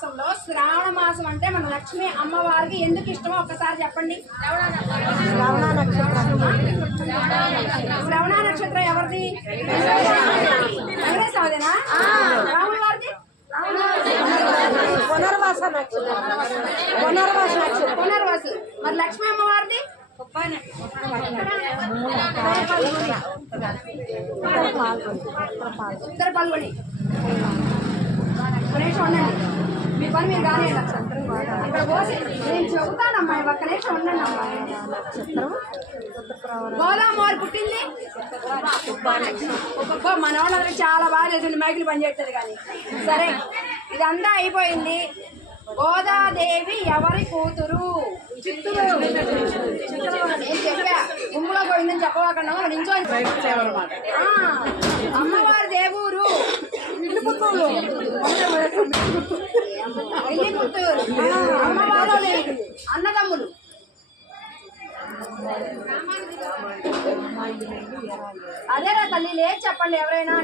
మాసంలో శ్రావణ మాసం అంటే మన లక్ష్మి అమ్మవారికి ఎందుకు ఇష్టమో ఒక్కసారి చెప్పండి. శ్రవణ నక్షత్రం ఎవరిది? వెంకటేశ్వరదేనా? రాముల వారిది పునర్వాసు. మరి లక్ష్మీ అమ్మవారిది ఉత్తర పల్గొని. కనీసం ఉండండి, మీ పని మీరు కానీ అక్కడ పోసి నేను చెబుతానమ్మా. ఒక్క నిమిషం ఉండండి అమ్మాయి. గోదామవారు పుట్టింది మన వాళ్ళకి చాలా బాగా లేదు, మైకులు పనిచేస్తుంది కానీ. సరే, ఇదంతా అయిపోయింది. గోదాదేవి ఎవరి కూతురు? చిత్తూరు. నేను చెప్పా గుమ్ములో పోయిందని చెప్పకుండా నించో. అమ్మవారి దేవురు ఇల్లు పుత్తూరు. అమ్మవారు అన్నదమ్ములు అదేరా తల్లి. లేదు చెప్పండి ఎవరైనా.